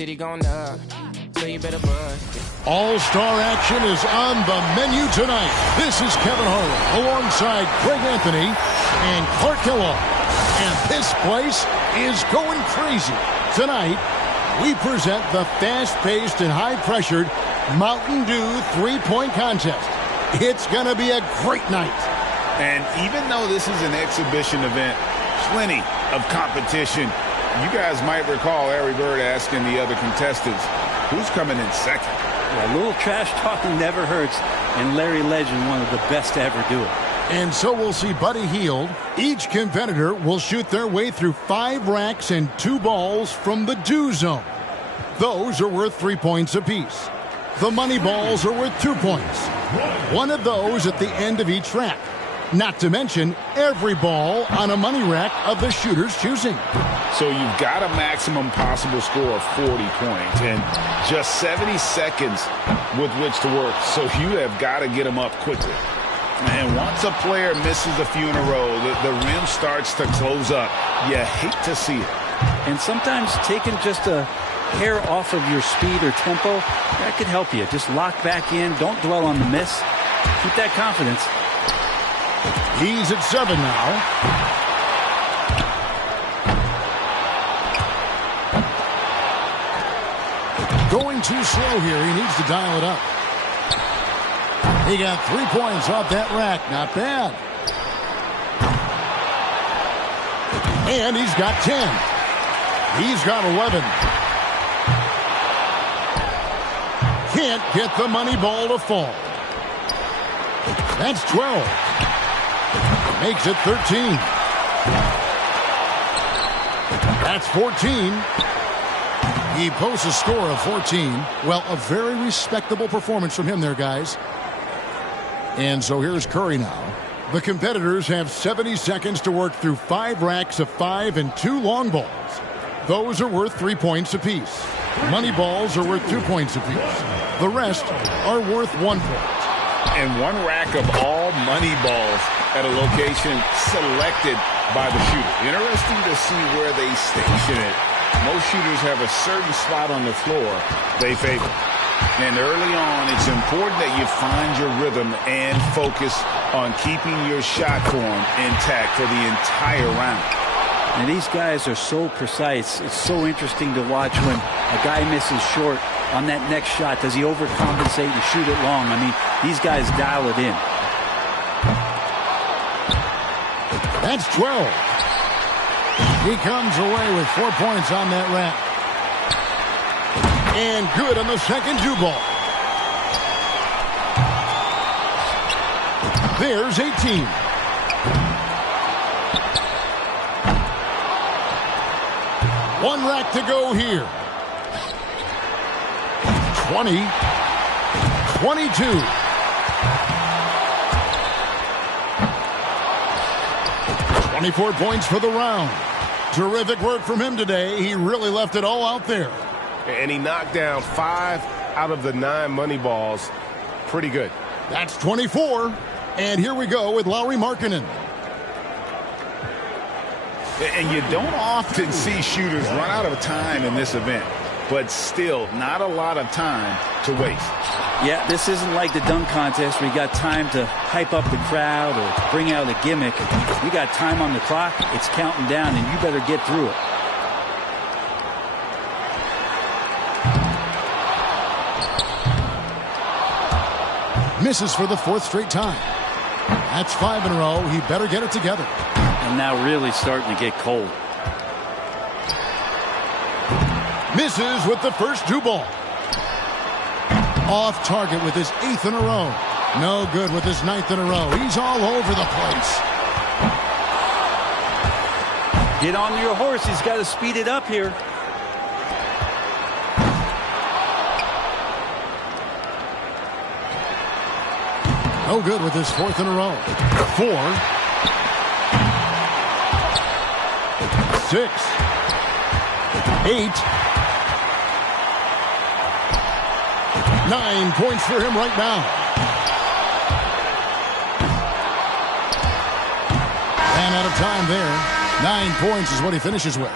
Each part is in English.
city going up, so you better buzz. All-star action is on the menu tonight. This is Kevin Harlan alongside Greg Anthony and Clark Kellogg. And this place is going crazy. Tonight, we present the fast-paced and high-pressured Mountain Dew three-point contest. It's going to be a great night. And even though this is an exhibition event, plenty of competition. You guys might recall Larry Bird asking the other contestants, who's coming in second? Yeah, a little trash talking never hurts, and Larry Legend, one of the best to ever do it. And so we'll see Buddy Hield. Each competitor will shoot their way through 5 racks and 2 balls from the Dew Zone. Those are worth 3 points apiece. The money balls are worth 2 points. One of those at the end of each rack. Not to mention every ball on a money rack of the shooter's choosing. So you've got a maximum possible score of 40 points and just 70 seconds with which to work. So you have got to get them up quickly. And once a player misses a few in a row, the rim starts to close up. You hate to see it. And sometimes taking just a hair off of your speed or tempo, that could help you. Just lock back in. Don't dwell on the miss. Keep that confidence. He's at 7 now. Going too slow here. He needs to dial it up. He got 3 points off that rack. Not bad. And he's got 10. He's got 11. Can't get the money ball to fall. That's 12. Makes it 13. That's 14. He posts a score of 14. Well, a very respectable performance from him there, guys. And so here's Curry now. The competitors have 70 seconds to work through 5 racks of 5 and 2 long balls. Those are worth 3 points apiece. Money balls are worth 2 points apiece. The rest are worth 1 point. And 1 rack of all money balls at a location selected by the shooter. Interesting to see where they station it. Most shooters have a certain spot on the floor they favor. And early on, it's important that you find your rhythm and focus on keeping your shot form intact for the entire round. And these guys are so precise. It's so interesting to watch when a guy misses short on that next shot. Does he overcompensate and shoot it long? I mean, these guys dial it in. That's 12. He comes away with 4 points on that rack. And good on the second Dew ball. There's 18. One rack to go here. 20. 22. .24 points for the round. Terrific work from him today. He really left it all out there. And he knocked down 5 out of the 9 money balls. Pretty good. That's 24. And here we go with Lauri Markkanen. And you don't often see shooters run out of time in this event, but still not a lot of time to waste. Yeah, this isn't like the dunk contest where you got time to hype up the crowd or bring out a gimmick. You got time on the clock, it's counting down, and you better get through it. Misses for the 4th straight time. That's 5 in a row. He better get it together. And now really starting to get cold. Misses with the first Dew ball. Off target with his 8th in a row. No good with his 9th in a row. He's all over the place. Get on your horse. He's got to speed it up here. No good with his 4th in a row. 4. 6. 8. 9 points for him right now. Ran out of time there. 9 points is what he finishes with.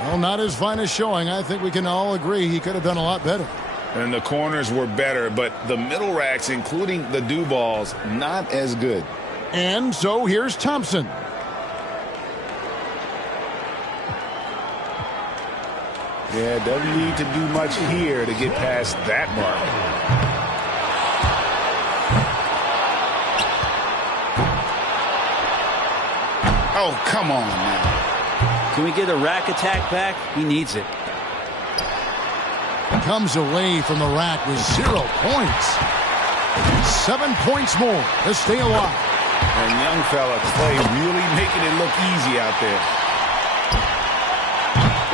Well, not his finest showing. I think we can all agree he could have done a lot better. And the corners were better, but the middle racks, including the do balls, not as good. And so here's Thompson. Yeah, doesn't need to do much here to get past that mark. Oh, come on now. Can we get a rack attack back? He needs it. Comes away from the rack with 0 points. 7 points more to stay alive. And young fella, Clay, really making it look easy out there.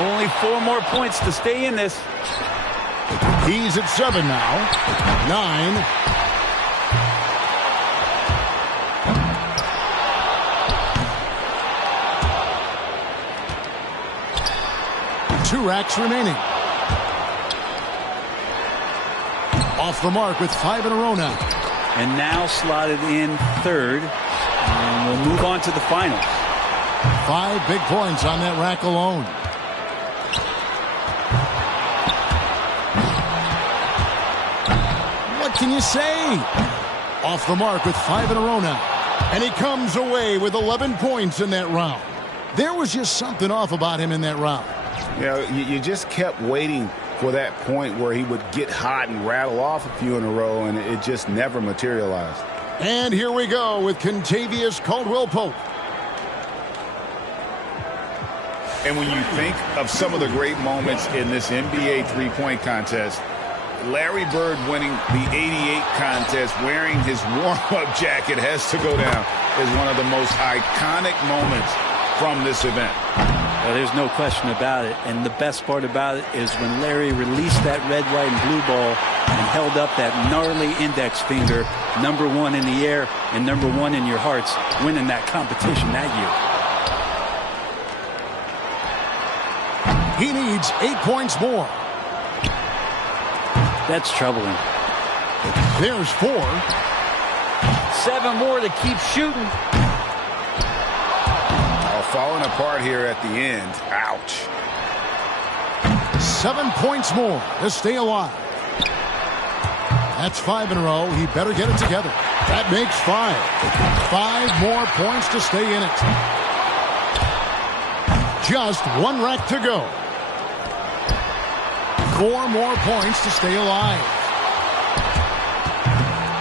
Only 4 more points to stay in this. He's at 7 now. 9. Two racks remaining. Off the mark with 5 in a row now. And now slotted in 3rd. And we'll move on to the finals. 5 big points on that rack alone. What can you say? Off the mark with 5 in a row now. And he comes away with 11 points in that round. There was just something off about him in that round. You know, you just kept waiting for that point where he would get hot and rattle off a few in a row, and it just never materialized. And here we go with Kentavious Caldwell-Pope. And when you think of some of the great moments in this NBA three-point contest, Larry Bird winning the '88 contest wearing his warm-up jacket has to go down as one of the most iconic moments from this event. Well, there's no question about it. And the best part about it is when Larry released that red, white, and blue ball and held up that gnarly index finger, #1 in the air and #1 in your hearts, winning that competition that year. He needs 8 points more. That's troubling. There's 4. 7 more to keep shooting. Falling apart here at the end. Ouch. 7 points more to stay alive. That's 5 in a row. He better get it together. That makes 5. 5 more points to stay in it. Just 1 rack to go. 4 more points to stay alive.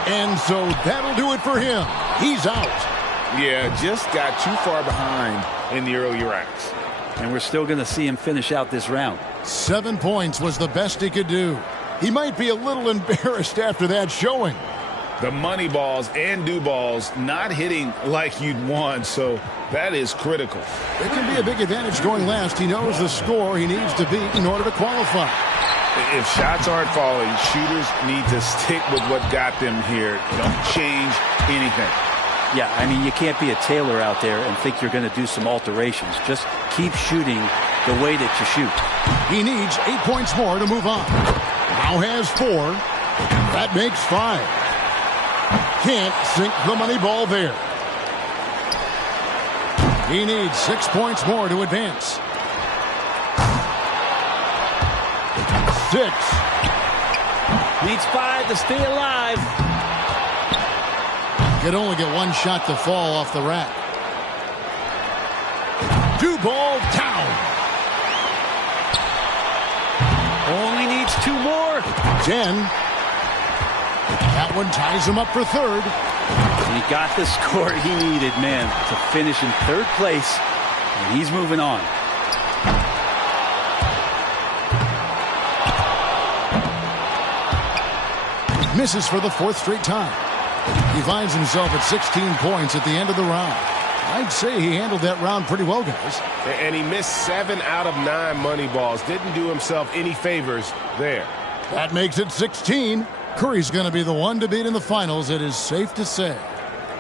And so that'll do it for him. He's out. Yeah, just got too far behind in the early racks. And we're still going to see him finish out this round. 7 points was the best he could do. He might be a little embarrassed after that showing. The money balls and do balls not hitting like you'd want, so that is critical. It can be a big advantage going last. He knows the score he needs to beat in order to qualify. If shots aren't falling, shooters need to stick with what got them here. Don't change anything. Yeah, I mean, you can't be a tailor out there and think you're going to do some alterations. Just keep shooting the way that you shoot. He needs 8 points more to move on. Now has 4. That makes 5. Can't sink the money ball there. He needs 6 points more to advance. 6. Needs 5 to stay alive. Could only get 1 shot to fall off the rack. Do ball down. Only needs 2 more. 10. That one ties him up for 3rd. And he got the score he needed, man, to finish in 3rd place. And he's moving on. Misses for the 4th straight time. He finds himself at 16 points at the end of the round. I'd say he handled that round pretty well, guys. And he missed 7 out of 9 money balls. Didn't do himself any favors there. That makes it 16. Curry's going to be the one to beat in the finals, it is safe to say.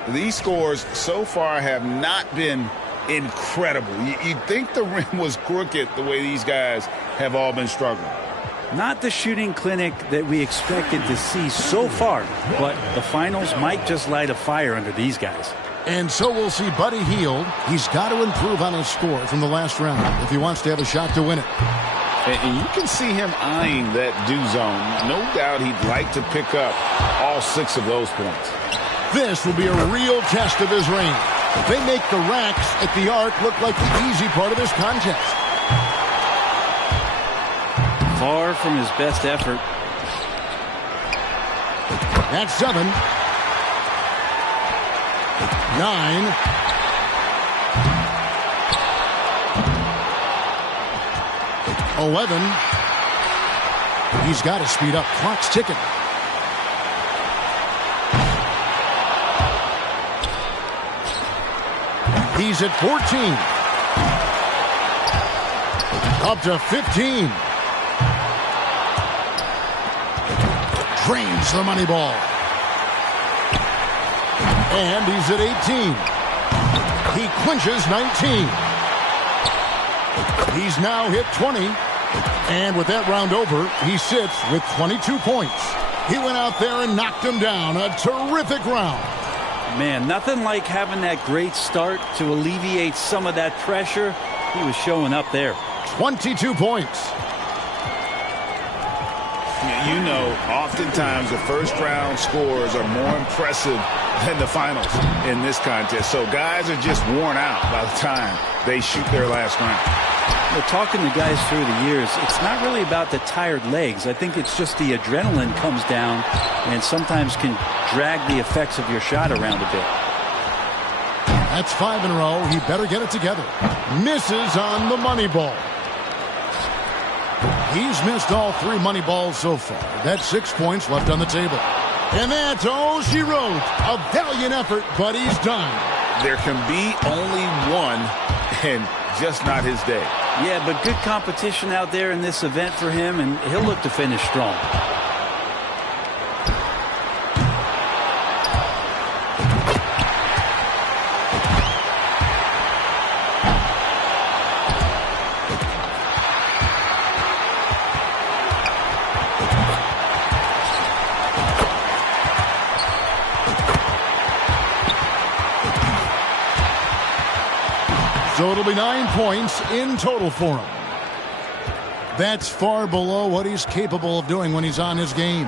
These scores so far have not been incredible. You'd think the rim was crooked the way these guys have all been struggling. Not the shooting clinic that we expected to see so far, but the finals might just light a fire under these guys. And so we'll see Buddy Hield. He's got to improve on his score from the last round if he wants to have a shot to win it. And you can see him eyeing that do zone. No doubt he'd like to pick up all 6 of those points. This will be a real test of his range. They make the racks at the arc look like the easy part of this contest. Far from his best effort. That's 7. 9. 11. He's got to speed up. Clock's ticking. He's at 14. Up to 15. Drains the money ball. And he's at 18. He clinches 19. He's now hit 20. And with that round over, he sits with 22 points. He went out there and knocked him down. A terrific round. Man, nothing like having that great start to alleviate some of that pressure. He was showing up there. 22 points. You know, oftentimes the first-round scores are more impressive than the finals in this contest. So guys are just worn out by the time they shoot their last round. We're talking to guys through the years. It's not really about the tired legs. I think it's just the adrenaline comes down and sometimes can drag the effects of your shot around a bit. That's 5 in a row. He better get it together. Misses on the money ball. He's missed all 3 money balls so far. That's 6 points left on the table. And that's all she wrote. A valiant effort, but he's done. There can be only one, and just not his day. Yeah, but good competition out there in this event for him, and he'll look to finish strong. So it'll be 9 points in total for him. That's far below what he's capable of doing when he's on his game.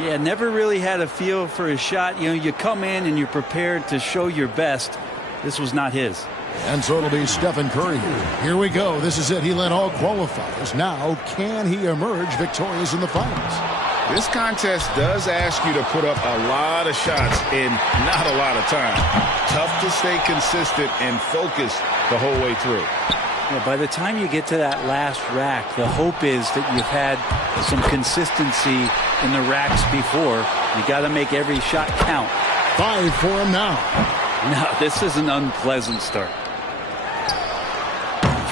Yeah, never really had a feel for his shot. You know, you come in and you're prepared to show your best. This was not his. And so it'll be Stephen Curry. Here we go. This is it. He led all qualifiers. Now, can he emerge victorious in the finals? This contest does ask you to put up a lot of shots in not a lot of time. Tough to stay consistent and focused the whole way through. Yeah, by the time you get to that last rack, the hope is that you've had some consistency in the racks before. You got to make every shot count. 5 for him now. No, this is an unpleasant start.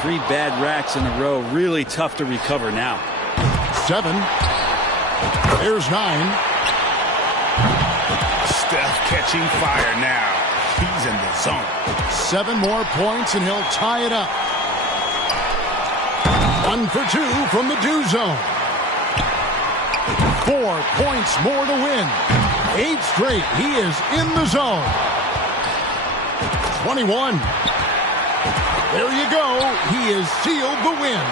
3 bad racks in a row. Really tough to recover now. 7. There's 9. Steph catching fire now. He's in the zone. 7 more points and he'll tie it up. 1 for 2 from the do zone. 4 points more to win. 8 straight. He is in the zone. 21. There you go. He has sealed the win.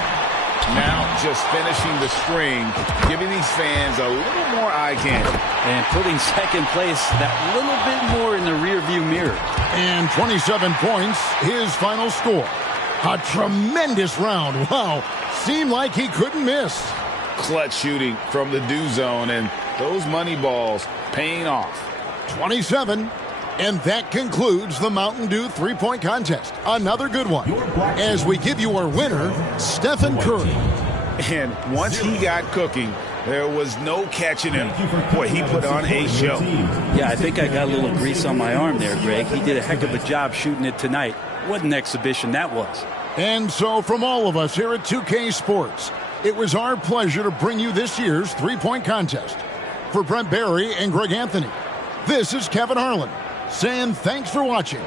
Now just finishing the string, giving these fans a little more eye candy. And putting second place that little bit more in the rearview mirror. And 27 points, his final score. A tremendous round. Wow. Seemed like he couldn't miss. Clutch shooting from the do zone, and those money balls paying off. 27. And that concludes the Mountain Dew three-point contest. Another good one. As we give you our winner, Stephen Curry. And once he got cooking, there was no catching him. Boy, he put on a show. Yeah, I think I got a little grease on my arm there, Greg. He did a heck of a job shooting it tonight. What an exhibition that was. And so from all of us here at 2K Sports, it was our pleasure to bring you this year's three-point contest. For Brent Barry and Greg Anthony, this is Kevin Harlan saying thanks for watching.